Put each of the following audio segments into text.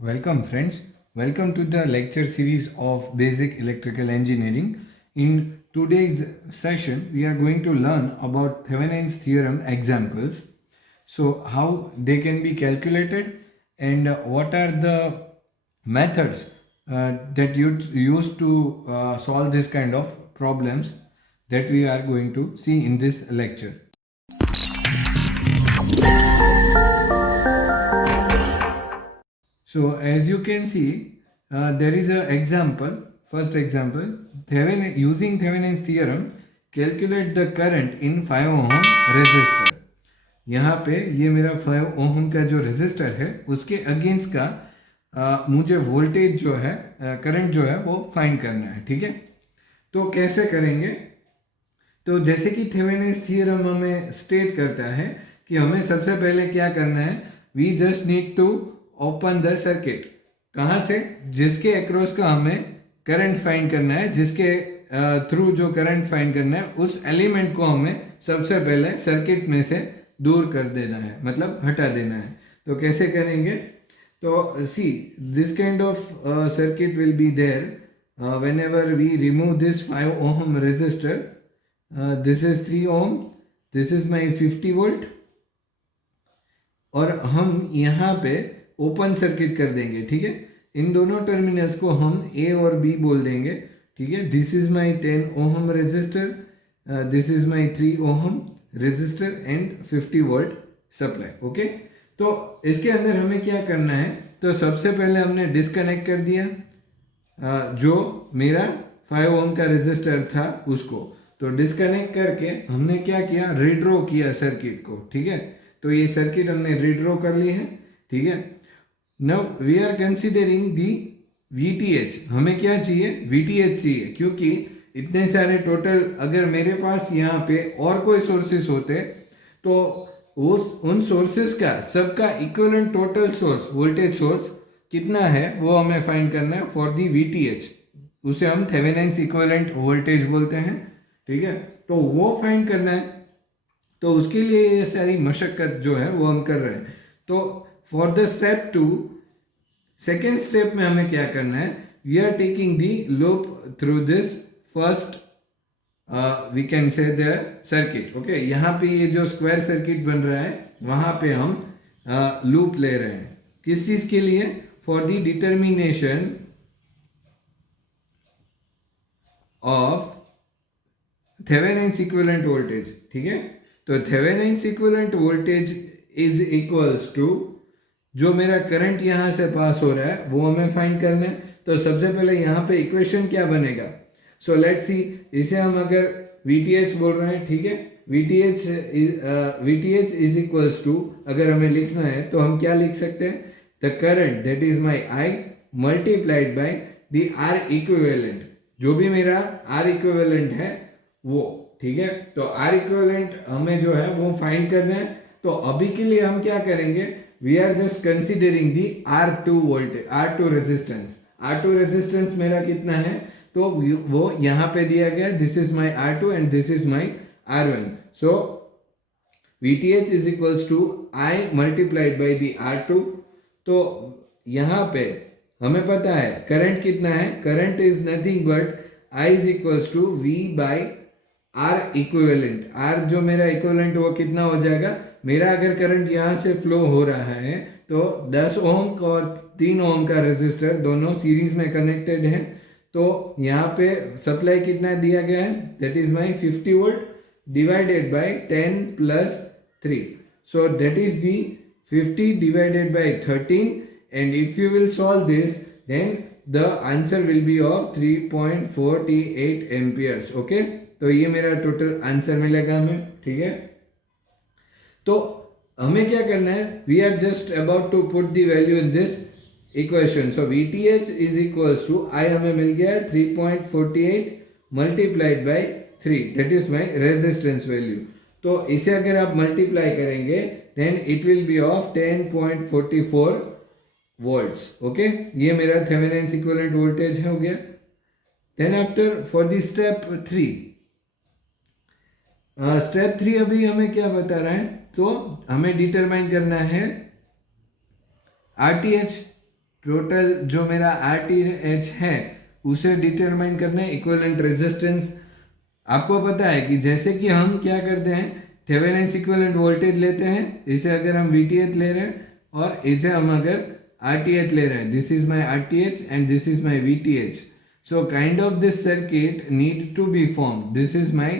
Welcome friends. Welcome to the lecture series of Basic Electrical Engineering. In today's session, we are going to learn about Thevenin's theorem examples. So how they can be calculated and what are the methods that you use to solve this kind of problems that we are going to see in this lecture. So as you can see, there is an example. First example, using Thevenin's theorem, calculate the current in 5 ohm resistor. यहाँ पे ये मेरा 5 ओम का जो resistor है उसके against का मुझे वोल्टेज जो है करंट जो है वो फाइंड करना है. ठीक है, तो कैसे करेंगे? तो जैसे कि थेवेनिन्स थ्योरम हमें स्टेट करता है कि हमें सबसे पहले क्या करना है, we just need to open the circuit. कहाँ से? जिसके अक्रॉस का हमें करंट फाइंड करना है, जिसके थ्रू जो करंट फाइंड करना है उस एलिमेंट को हमें सबसे पहले सर्किट में से दूर कर देना है, मतलब हटा देना है. तो कैसे करेंगे? तो see this kind of circuit will be there whenever we remove this 5 ohm resistor. This is 3 ohm, this is my 50 volt और हम यहाँ पे ओपन सर्किट कर देंगे. ठीक है, इन दोनों टर्मिनल्स को हम ए और बी बोल देंगे. ठीक है, this is my 10 ohm resistor, this is my 3 ohm resistor and 50 volt supply. Okay, तो इसके अंदर हमें क्या करना है? तो सबसे पहले हमने डिस्कनेक्ट कर दिया जो मेरा 5 ओम का रेजिस्टर था उसको. तो डिस्कनेक्ट करके हमने क्या किया? रिड्रॉ किया सर्किट को. ठीक है, तो ये सर्किट हमने रिड्रॉ कर ली है. ठीक है, now we are considering the VTH. हमें क्या चाहिए? VTH चाहिए, क्योंकि इतने सारे टोटल, अगर मेरे पास यहाँ पे और कोई सोर्सेस होते तो उन सोर्सेस का सबका equivalent total source voltage source कितना है वो हमें फाइंड करना है फॉर दी VTH. उसे हम थेवेनिन्स इक्विवेलेंट वोल्टेज बोलते हैं. ठीक है, तो वो फाइंड करना है. तो उसके लिए ये सारी मशक्कत जो है वो हम कर रहे हैं. तो for the step 2, second step में हमें क्या करना है? We are taking the loop through this first we can say the circuit. Okay, यहाँ पे ये जो स्क्वायर सर्किट बन रहा है वहां पे हम लूप ले रहे हैं. किस चीज के लिए? For the determination of Thevenin's equivalent voltage. ठीक है, तो Thevenin's equivalent voltage is equals to जो मेरा करंट यहाँ से पास हो रहा है वो हमें फाइंड करना है. तो सबसे पहले यहाँ पे इक्वेशन क्या बनेगा? सो लेट्स सी, इसे हम अगर VTH बोल रहे हैं. ठीक है, VTH इज इक्वल्स टू, अगर हमें लिखना है तो हम क्या लिख सकते हैं? The current that is my I multiplied by the R equivalent. जो भी मेरा R इक्विवेलेंट है वो. ठीक है, तो R इक्विवेलेंट हमें जो है वो फाइंड करना है. तो अभी के लिए हम क्या करेंगे? We are just considering the R2 voltage, R2 resistance. R2 resistance मेरा कितना है? तो वो यहाँ पे दिया गया, this is my R2 and this is my R1. So VTH is equals to I multiplied by the R2. तो यहाँ पे हमें पता है करंट कितना है? Current is nothing but I is equals to V by R equivalent. R जो मेरा इक्विवेलेंट वो कितना हो जाएगा? मेरा अगर करंट यहाँ से फ्लो हो रहा है तो 10 ओम और 3 ओम का रेजिस्टर दोनों सीरीज में कनेक्टेड है. तो यहाँ पे सप्लाई कितना दिया गया है? That is my 50 volt divided by 10 plus 3. So that is the 50 divided by 13. And if you will solve this then the answer will be of 3.48 amperes. Okay, तो ये मेरा टोटल आंसर मिलेगा हमें. ठीक है, तो हमें क्या करना है? We are just about to put the value in this equation. So VTH is equals to I हमें मिल गया 3.48 multiplied by 3, that is my resistance value. तो इसे अगर आप मल्टीप्लाई करेंगे then it will be of 10.44 volts. Okay, ये मेरा थेवेनिन्स इक्विवेलेंट वोल्टेज हो गया. Then after for the step 3, step 3 अभी हमें क्या बता रहा है? तो हमें डिटरमाइन करना है RTH, टोटल जो मेरा RTH है उसे डिटरमाइन करना है इक्विवेलेंट रेजिस्टेंस। आपको पता है कि जैसे कि हम क्या करते हैं, थेवेनिन इक्विवेलेंट वोल्टेज लेते हैं, इसे अगर हम VTH ले रहे हैं और इसे हम अगर RTH ले रहे हैं, this is my RTH and this is my VTH, so kind of this circuit need to be formed. This is my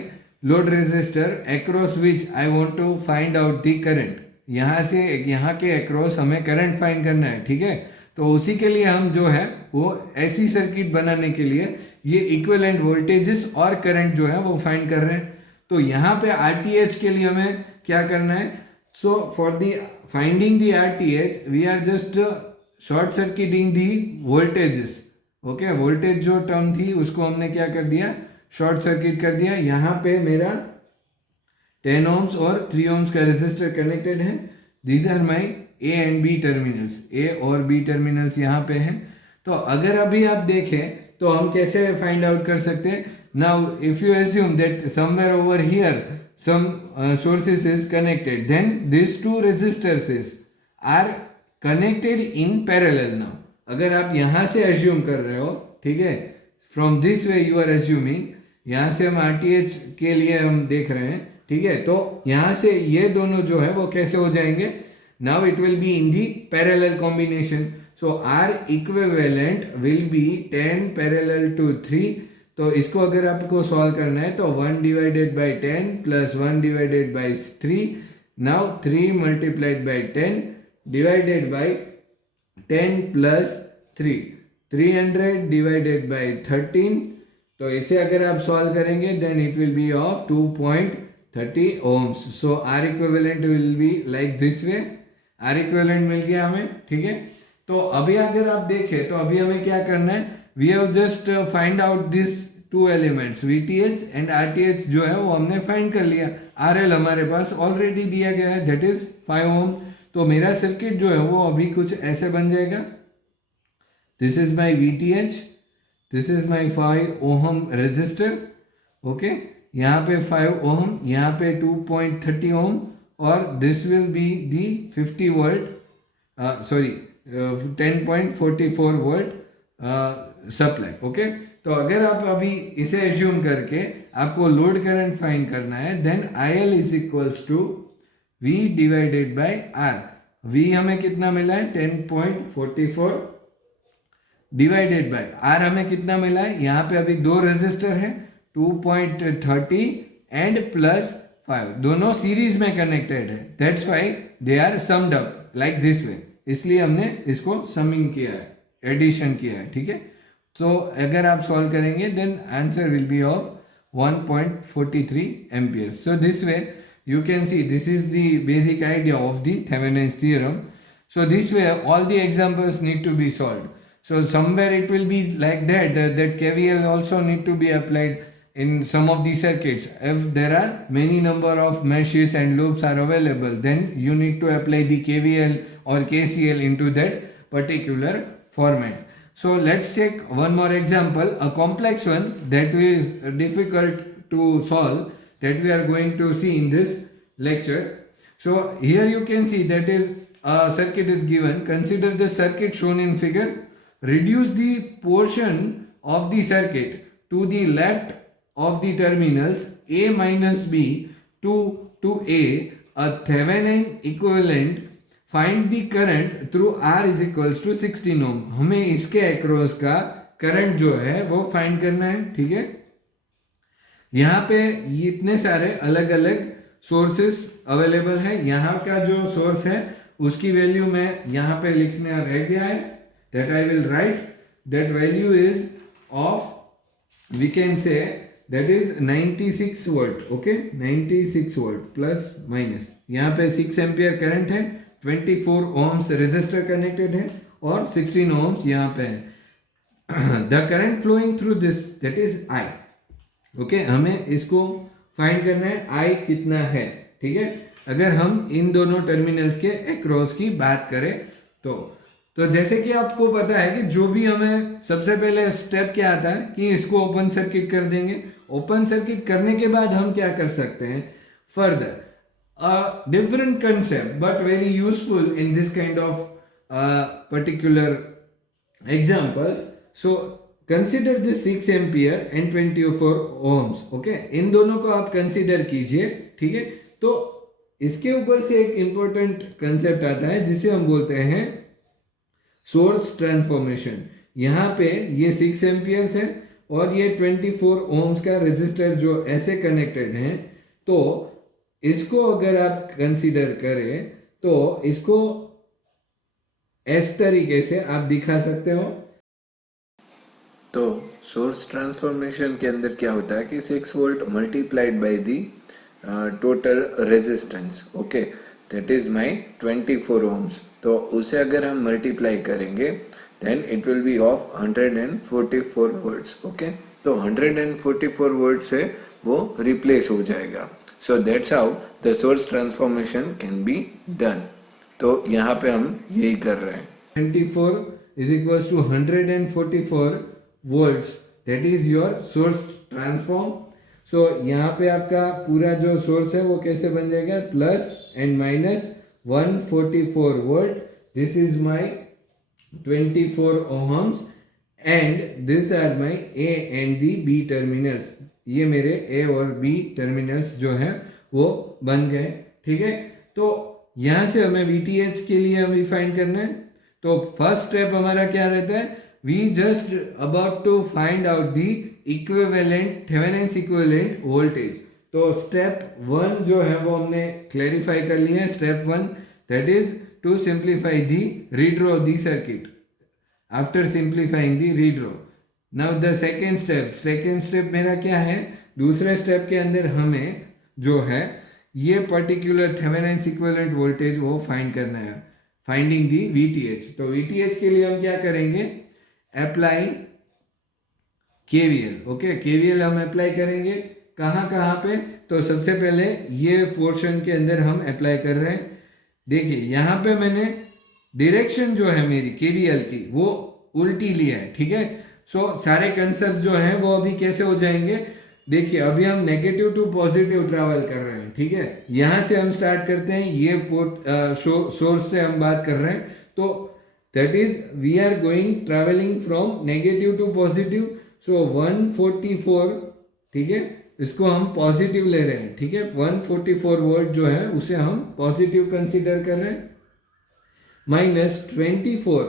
load resistor across which I want to find out the current. यहाँ से यहाँ के across हमें current find करना है, ठीक है। तो उसी के लिए हम जो है वो ऐसी सर्किट बनाने के लिए ये इक्विवेलेंट वोल्टेजेस और करंट जो है वो फाइंड कर रहे हैं। तो यहाँ पे RTH के लिए हमें क्या करना है, so for the finding the RTH we are just short circuiting the voltages. Okay, voltage जो टर्म थी उसको हमने क्या कर दिया, शॉर्ट सर्किट कर दिया। यहाँ पे मेरा 10 ohms और 3 ohms का रेजिस्टर कनेक्टेड है। These are my A and B terminals, A और B टर्मिनल्स यहाँ पे हैं। तो अगर अभी आप देखें तो हम कैसे फाइंड आउट कर सकते हैं। Now if you assume that somewhere over here some sources is connected, then these two resistors are connected in parallel now. अगर आप यहाँ से एज्यूम कर रहे हो, ठीक है, from this way you are assuming, यहाँ से हम RTH के लिए हम देख रहे हैं, ठीक है, तो यहाँ से ये दोनों जो है वो कैसे हो जाएंगे, now it will be in the parallel combination. So R equivalent will be 10 parallel to 3। तो इसको अगर आपको सॉल्व करना है तो 1 divided by 10 plus 1 divided by 3, now 3 multiplied by 10 divided by 10 plus 3, 300 divided by 13। तो इसे अगर आप सॉल्व करेंगे then it will be of 2.30 ohms। So R equivalent will be like this way. R equivalent मिल गया हमें, ठीक है। तो अभी अगर आप देखें तो अभी हमें क्या करना है, we have just find out this two elements VTH and RTH जो है वो हमने फाइंड कर लिया। RL हमारे पास ऑलरेडी दिया गया है, दैट इज 5 ohm। तो मेरा सर्किट जो है वो अभी कुछ ऐसे बन जाएगा, this is my VTH, this is my 5 ohm resistor, okay, यहाँ पे 5 ohm, यहाँ पे 2.30 ohm और this will be the 50 volt, sorry 10.44 volt supply, okay. तो अगर आप अभी इसे एज्यूम करके आपको लोड करंट फाइंड करना है then IL is equals to V divided by R। V हमें कितना मिला है 10.44 डिवाइडेड बाय R हमें कितना मिला है, यहाँ पे अभी दो रेजिस्टर है 2.30 एंड प्लस 5, दोनों सीरीज में कनेक्टेड है, that's why they are summed up like this way, इसलिए हमने इसको समिंग किया है, एडिशन किया है, ठीक है। तो अगर आप सॉल्व करेंगे then answer will be of 1.43 amperes. So this way you can see this is the basic idea of the Thevenin's theorem. So this way all the examples need to be solved. So somewhere it will be like that KVL also need to be applied in some of the circuits. If there are many number of meshes and loops are available, then you need to apply the KVL or KCL into that particular format. So let's take one more example, a complex one that is difficult to solve, that we are going to see in this lecture. So here you can see that is a circuit is given. Consider the circuit shown in figure. Reduce the portion of the circuit to the left of the terminals A minus B to A, a Thevenin equivalent. Find the current through R is equals to 16 ohm। हमें इसके across का current जो है वो find करना है, ठीक है। यहाँ पे इतने सारे अलग अलग सोर्सेस अवेलेबल है, यहाँ का जो सोर्स है उसकी वैल्यू में यहाँ पे लिखना रह गया है, that I will write, that value is of, we can say that is 96 volt, okay, 96 volt plus minus, यहाँ पे 6 एम्पियर करंट है, 24 ohms रेजिस्टर कनेक्टेड है और 16 ohms यहाँ पे है। The current flowing through this that is I, okay, हमें इसको फाइंड करना है I कितना है, ठीक है। अगर हम इन दोनों टर्मिनल्स के अक्रॉस की बात करें तो जैसे कि आपको पता है कि जो भी हमें सबसे पहले स्टेप क्या आता है कि इसको ओपन सर्किट कर देंगे। ओपन सर्किट करने के बाद हम क्या कर सकते हैं further, a different concept but very useful in this kind of particular examples. So consider this 6 ampere and 24 ohms. Okay, इन दोनों को आप कंसीडर कीजिए, ठीक है। तो इसके ऊपर से एक इंपॉर्टेंट कंसेप्ट आता है जिसे हम बोलते हैं सोर्स ट्रांसफॉर्मेशन। यहाँ पे ये 6 एम्पियर्स है और ये 24 ohms का रेजिस्टर जो ऐसे कनेक्टेड है, तो इसको अगर आप कंसीडर करें तो इसको इस तरीके से आप दिखा सकते हो। तो सोर्स ट्रांसफॉर्मेशन के अंदर क्या होता है कि 6 volt multiplied by the total resistance, okay, that is my 24 ohms। तो उसे अगर हम मल्टीप्लाई करेंगे then it will be of 144 volts, okay. तो 144 वोल्ट से वो रिप्लेस हो जाएगा। So that's how the source transformation can be done. तो यहाँ पे हम यही कर रहे हैं। 24 is equals to 144 volts, that is your source transform। so यहाँ पे आपका पूरा जो सोर्स है वो कैसे बन जाएगा, plus and minus 144 volt, this is my 24 ohms and this are my A and the B terminals. ये मेरे ए और बी टर्मिनल्स जो है वो बन गए, ठीक है। तो यहाँ से हमें VTH के लिए हमें फाइंड करना है। तो फर्स्ट स्टेप हमारा क्या रहता है, we just about to find out the equivalent Thevenin's equivalent voltage. तो स्टेप 1 जो है वो हमने क्लैरिफाई कर लिया है। Step 1 that is to simplify the redraw the circuit. After simplifying the redraw, now the second step मेरा क्या है, दूसरे स्टेप के अंदर हमें जो है ये पर्टिकुलर थेवेनिन्स इक्विवेलेंट वोल्टेज वो फाइंड करना है, फाइंडिंग दी VTH। तो VTH के लिए हम क्या करेंगे, अप्लाई KVL। ओके, KVL हम अप्लाई करेंगे कहाँ कहाँ पे, तो सबसे पहले ये पोर्शन के अंदर हम अप्लाई कर रहे हैं। देखिए यहाँ पे मैंने डायरेक्शन जो है मेरी KVL की वो उल्टी लिया है, ठीक है। सो सारे कंसेप्ट जो हैं वो अभी कैसे हो जाएंगे, देखिए अभी हम नेगेटिव टू पॉजिटिव ट्रैवल कर रहे हैं, ठीक है। यहाँ से हम स्टार्ट करते हैं, ये सोर्स से हम बात कर रहे हैं, तो that is we are going travelling from negative to positive. So 144, ठीक है, इसको हम पॉजिटिव ले रहे हैं, ठीक है। 144 वोल्ट जो है उसे हम पॉजिटिव कंसीडर कर रहे हैं, minus 24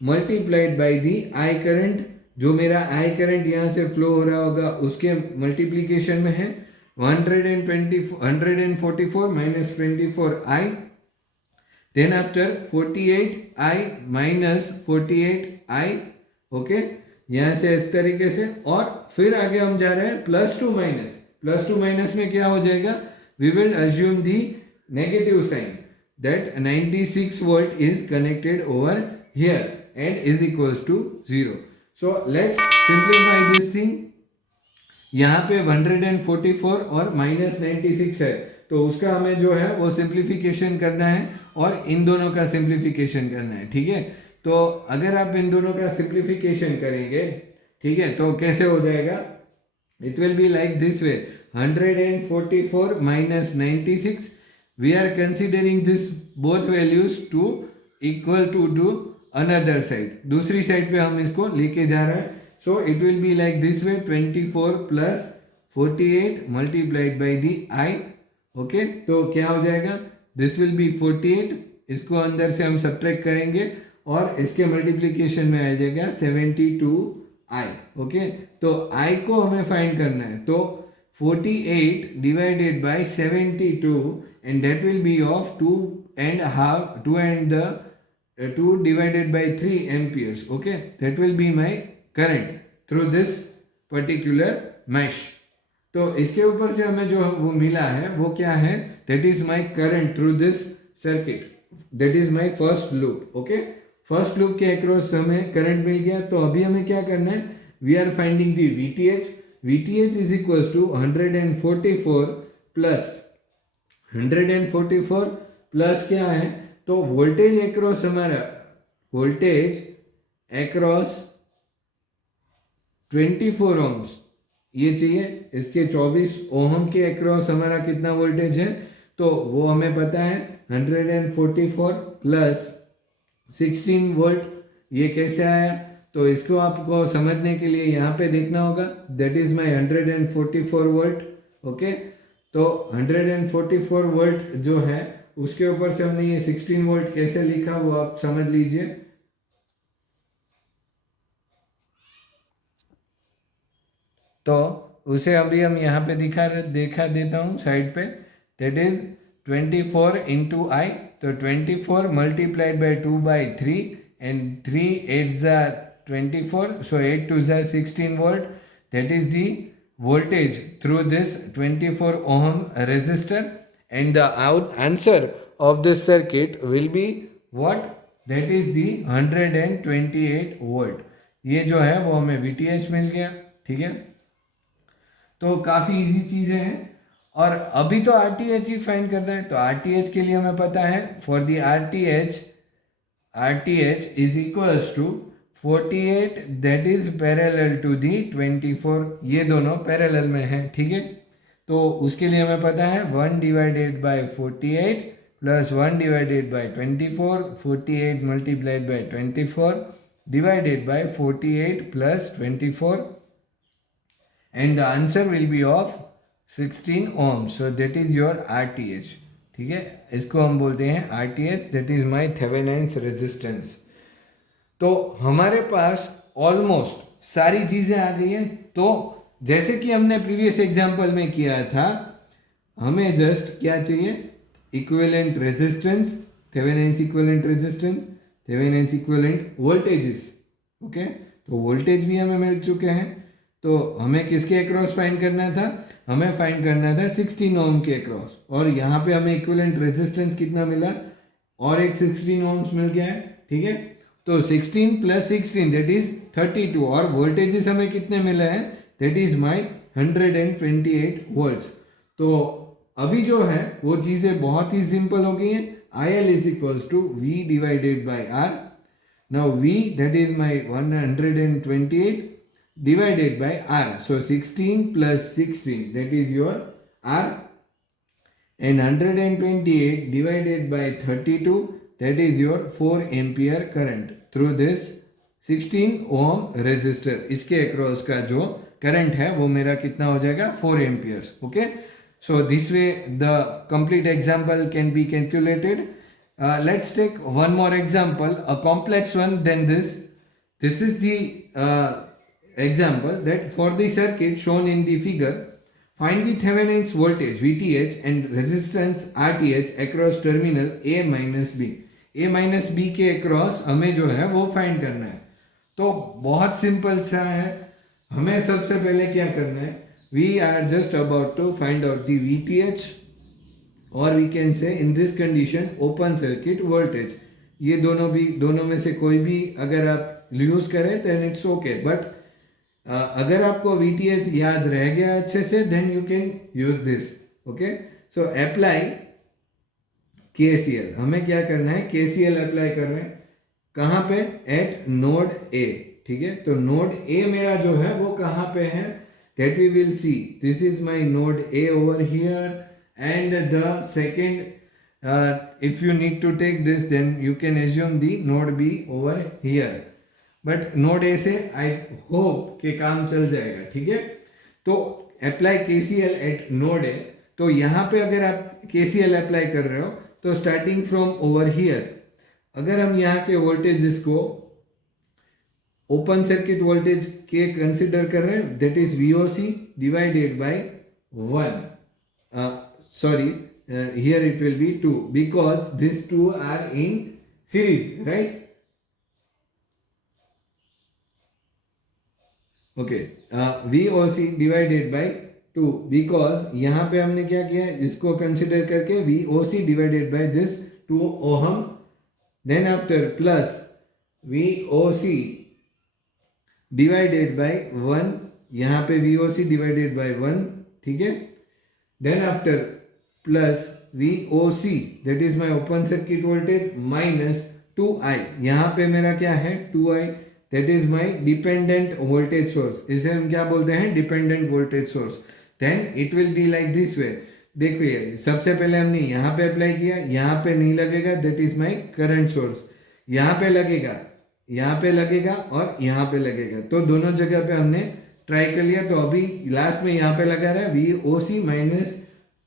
multiplied by the I current, जो मेरा आई करंट यहाँ से फ्लो हो रहा होगा उसके मल्टीप्लीकेशन में है 144 माइनस 24 आई, देन आफ्टर 48 आई माइनस 48 आई, ओके, यहाँ से इस तरीके से। और फिर आगे हम जा रहे हैं प्लस टू माइनस में क्या हो जाएगा, we will assume the negative sign that 96 volt is connected over here and is equals to 0. So let's simplify this thing। यहाँ पे 144 और माइनस 96 है, तो उसका हमें जो है वो सिंप्लीफिकेशन करना है और इन दोनों का सिंप्लीफिकेशन करना है, ठीक है। तो अगर आप इन दोनों का सिंप्लीफिकेशन करेंगे, ठीक है, तो कैसे हो जाएगा, it will be like this way, 144 minus 96, we are considering this both values to equal to do another side, दूसरी साइड पे हम इसको लेके जा रहे हैं। so it will be like this way, 24 plus 48 multiplied by the I, okay। तो क्या हो जाएगा, this will be 48, इसको अंदर से हम सब्ट्रैक्ट करेंगे और इसके मल्टीप्लीकेशन में आ जाएगा 72I, ओके। तो I को हमें फाइंड करना है, तो 48 divided by 72 and that will be of 2 and 2 divided by 3 amperes, okay, that will be my current through this particular mesh। तो इसके ऊपर से हमें जो वो मिला है वो क्या है, that is my current through this circuit, that is my first loop, okay। First loop के अक्रॉस हमें करंट मिल गया, तो अभी हमें क्या करना है, we are finding the VTH is equals to 144 plus क्या है, तो वोल्टेज अक्रॉस हमारा, वोल्टेज अक्रॉस 24 ohms ये चाहिए, इसके 24 ओहम के अक्रॉस हमारा कितना वोल्टेज है, तो वो हमें पता है 144 प्लस 16 वोल्ट। ये कैसे आया, तो इसको आपको समझने के लिए यहाँ पे देखना होगा, that is my 144 volt. Okay, तो 144 वोल्ट जो है उसके ऊपर से हमने ये 16 वोल्ट कैसे लिखा वो आप समझ लीजिए। तो उसे अभी हम यहाँ पे दिखा देता हूँ साइड पे, दैट इज 24 इंटू आई, तो 24 multiplied by 2/3 and 3 8 24, so 8 2 16 volt, that is the voltage through this 24 ohm resistor, and the answer of this circuit will be what, that is the 128 volt। ये जो है वो हमें VTH मिल गया। ठीक है, तो काफ़ी इजी चीज़ें हैं। और अभी तो RTH ही फाइंड करना है, तो RTH के लिए हमें पता है, for the RTH is equals to 48 that is parallel to the 24, ये दोनों पैरेलल में है। ठीक है, तो उसके लिए हमें पता है 1 divided by 48 plus 1 divided by 24, 48 multiplied by 24 divided by 48 plus 24, and the answer will be of 16 ohms, so that is your RTH। ठीक है, इसको हम बोलते हैं RTH, that is my Thevenin's resistance। तो हमारे पास ऑलमोस्ट सारी चीजें आ गई हैं। तो जैसे कि हमने प्रीवियस एग्जांपल में किया था, हमें जस्ट क्या चाहिए, equivalent resistance, Thevenin's equivalent resistance, Thevenin's equivalent voltages. Okay, तो वोल्टेज भी हमें मिल चुके हैं, तो हमें किसके अक्रॉस फाइंड करना था, हमें फाइंड करना था 16 ओम के अक्रॉस, और यहाँ पे हमें इक्विवेलेंट रेजिस्टेंस कितना मिला, और एक 16 ओम्स मिल गया है। ठीक है, तो 16 प्लस 16 दैट इज 32, और वोल्टेजेस हमें कितने मिले हैं, दैट इज माई 128 वोल्ट्स। तो अभी जो है वो चीज़ें बहुत ही सिंपल हो गई हैं। IL is equals to V divided by R। Now V that is my 128 divided by R, so 16 plus 16 that is your R, and 128 divided by 32 that is your 4 ampere current through this 16 ohm resistor। इसके across का जो current है वो मेरा कितना हो जाएगा, 4 amperes। Okay, so this way the complete example can be calculated। Let's take one more example, a complex one than this। This is the example that for the circuit shown in the figure, find the Thevenin's voltage VTH and resistance RTH across terminal A minus B। A minus B के across हमें जो है वो find करना है। तो बहुत simple सा है, हमें सबसे पहले क्या करना है, we are just about to find out the VTH, or we can say in this condition open circuit voltage। ये दोनों में से कोई भी अगर आप यूज करें then it's okay, but अगर आपको VTH याद रह गया अच्छे से, then you can use this। Okay, so apply KCL। हमें क्या करना है, KCL अप्लाई कर रहे हैं कहाँ पे, एट नोड A। ठीक है, तो नोड A मेरा जो है वो कहाँ पे है, that we will see, this is my node A over here, and the second if you need to take this then you can assume the node B over here, but node A से I hope कि काम चल जाएगा। ठीक है, तो apply KCL eight node A. तो यहाँ पे अगर आप KCL अप्लाई कर रहे हो तो स्टार्टिंग फ्रॉम ओवर हियर, अगर हम यहाँ के वोल्टेजेस को ओपन सर्किट वोल्टेज के कंसिडर कर रहे हैं, that is VOC divided by 1, sorry here it will be 2 because this two are in series, right. Okay, VOC divided by 2 because यहाँ पे हमने क्या किया, इसको कंसिडर करके VOC divided by this 2 ohm, then after plus VOC divided by 1, यहाँ पे VOC divided by 1। ठीक है, then after plus VOC that is my open circuit voltage minus 2I, यहाँ पे मेरा क्या है 2I, that is my dependent voltage source. इसे हम क्या बोलते हैं, dependent voltage source. Then it will be like this way. देखिए सबसे पहले हमने यहाँ पे अप्लाई किया, यहाँ पे नहीं लगेगा, that is my current source. यहाँ पे लगेगा, यहाँ पे लगेगा और यहाँ पे लगेगा, तो दोनों जगह पे हमने ट्राई कर लिया। तो अभी लास्ट में यहाँ पे लगा रहा है VOC minus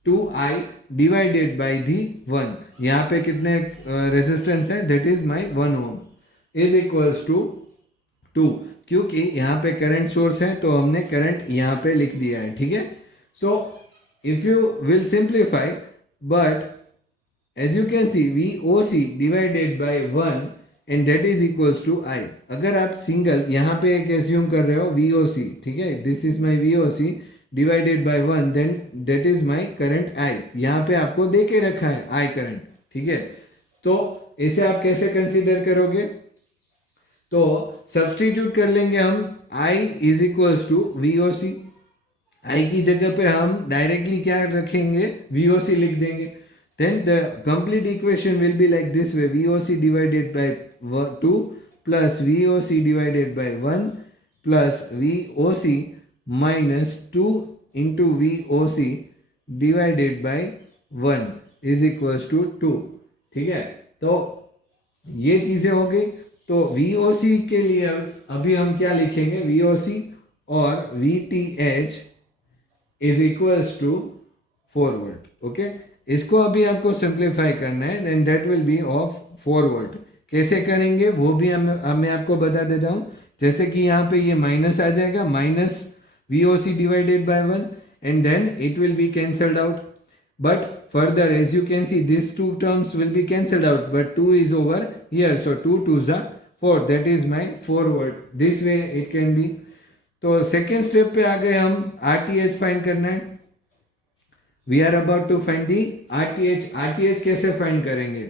2I divided by the 1। यहाँ पे कितने रेजिस्टेंस है, that is my 1 ohm is equals to 2। क्योंकि यहाँ पे करंट सोर्स है तो हमने करंट यहाँ पे लिख दिया है, ठीक है। So if you will simplify, but as you can see VOC divided by 1 and that is equals to I। अगर आप सिंगल यहाँ पे एक एज्यूम कर रहे हो VOC, ठीक है, this is my VOC divided by 1, then that is my current I। यहाँ पे आपको दे के रखा है I करंट, ठीक है। तो इसे आप कैसे कंसीडर करोगे, तो सब्सटीट्यूट कर लेंगे हम I is equals to VOC। I की जगह पे हम डायरेक्टली क्या रखेंगे, VOC लिख देंगे। Then the complete equation will be like this way: VOC divided by 2 plus VOC divided by 1 plus VOC minus 2 into VOC divided by 1 is equals to 2, ठीक है। तो ये चीजें हो गई। तो VOC के लिए अभी हम क्या लिखेंगे, VOC और VTH is equals to 4 volt, okay. इसको अभी आपको सिंप्लीफाई करना है, then that will be of 4 volt. कैसे करेंगे वो भी मैं आपको बता देता हूँ। जैसे कि यहाँ पे ये माइनस आ जाएगा, minus VOC divided by 1 and then it will be cancelled out. But further, as you can see, these two terms will be cancelled out, but 2 is over here, so 2 2s are 4, that is my 4 volt. This way it can be. तो second step पे आ गए हम, RTH find करना है। We are about to find the RTH। RTH कैसे फाइंड करेंगे,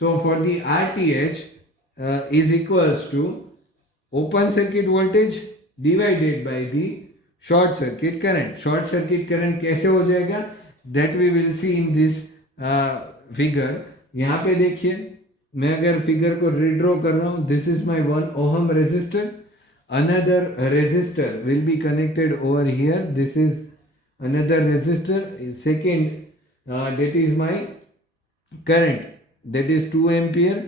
so for the RTH is equals to open circuit voltage divided by the short circuit current. Short circuit current कैसे हो जाएगा, that we will see in this figure. यहाँ पे देखिए, मैं अगर फिगर को रीड्रॉ कर रहा हूँ, this is my 1 ohm resistor, another resistor will be connected over here, this is another resistor, second that is my current, that is 2 ampere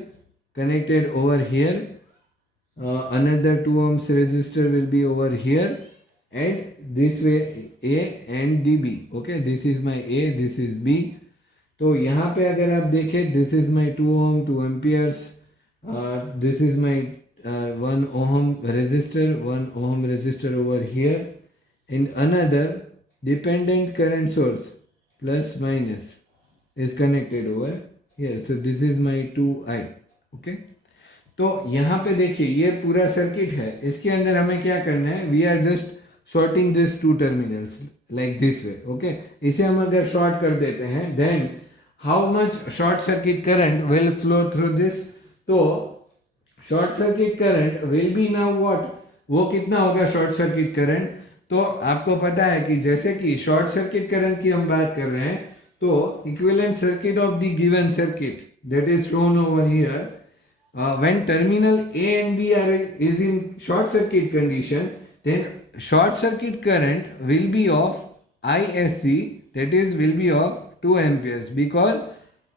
connected over here, another 2 ohms resistor will be over here, and this way A and the B, okay, this is my A, this is B। तो यहाँ पे अगर आप देखें, this is my 2 ohm 2 amperes, this is my 1 ohm resistor, 1 ohm resistor over here, and another dependent current source plus minus is connected over here, so this is my 2I, okay। तो यहाँ पे देखिए ये पूरा circuit है, इसके अंदर हमें क्या करना है, we are just shorting this 2 terminals like this way, okay. इसे हम अगर शॉर्ट कर देते हैं, then how much short circuit current will flow through this, तो short circuit current will be now what, वो कितना होगा शॉर्ट सर्किट करंट। तो आपको पता है कि जैसे कि शॉर्ट सर्किट करंट की हम बात कर रहे हैं, तो equivalent circuit of the given circuit that is shown over here, when terminal A and B are is in short circuit condition, then short circuit current will be of ISC, that is will be of 2 amperes, because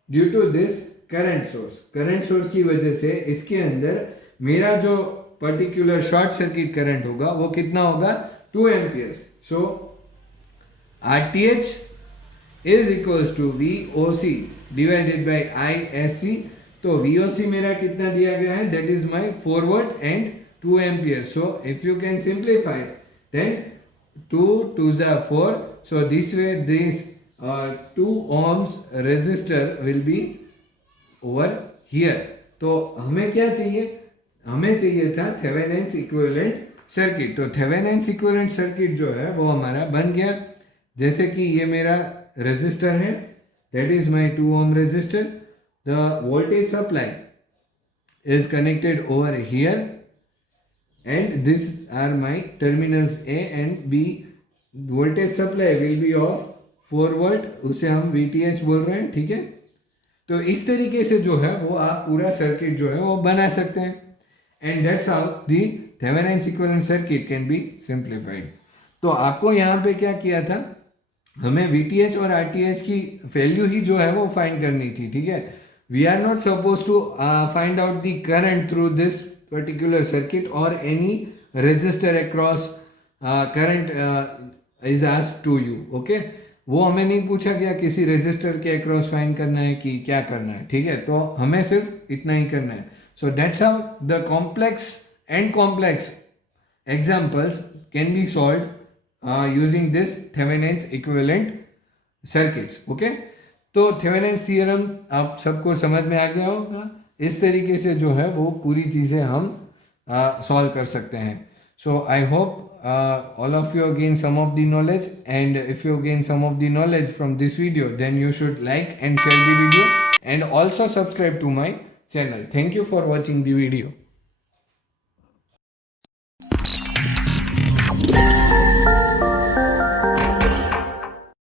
due to this current source की वजह से इसके अंदर मेरा जो particular short circuit current होगा वो कितना होगा, 2 amperes. So RTH is equals to VOC divided by ISC। तो VOC मेरा कितना दिया गया है, that is my 4 volt and 2 ampere. So if you can simplify, then 2 2s are 4, so this way this 2 ohms resistor will be over here. तो हमें क्या चाहिए, हमें चाहिए था थेवेनिन्स इक्विवेलेंट सर्किट। तो थेवेनिन्स इक्विवेलेंट सर्किट जो है वो हमारा बन गया। जैसे कि ये मेरा रेजिस्टर है, that is my 2 ohm resistor, the voltage supply is connected over here, and this are my terminals A and B। Voltage supply will be of 4 volt, उसे हम VTH बोल रहे हैं, ठीक है। तो इस तरीके से जो है वो आप पूरा सर्किट जो है वो बना सकते हैं, and that's how the Thevenin's equivalent circuit can be simplified. तो आपको यहाँ पे क्या किया था, हमें VTH और RTH की वैल्यू ही जो है वो फाइंड करनी थी, ठीक है। We are not suppose to find out the current through this particular circuit or any resistor across current is asked to you. Okay, वो हमें नहीं पूछा गया किसी रेजिस्टर के अक्रॉस फाइंड करना है कि क्या करना है, ठीक है, तो हमें सिर्फ इतना ही करना है. सो that's how the complex examples can be solved using this Thevenin's equivalent circuits. Okay, तो Thevenin's theorem आप सबको समझ में आ गया होगा. इस तरीके से जो है वो पूरी चीज़ें हम सॉल्व कर सकते हैं. So I hope all of you gain some of the knowledge, and if you gain some of the knowledge from this video, then you should like and share the video and also subscribe to my channel. Thank you for watching the video.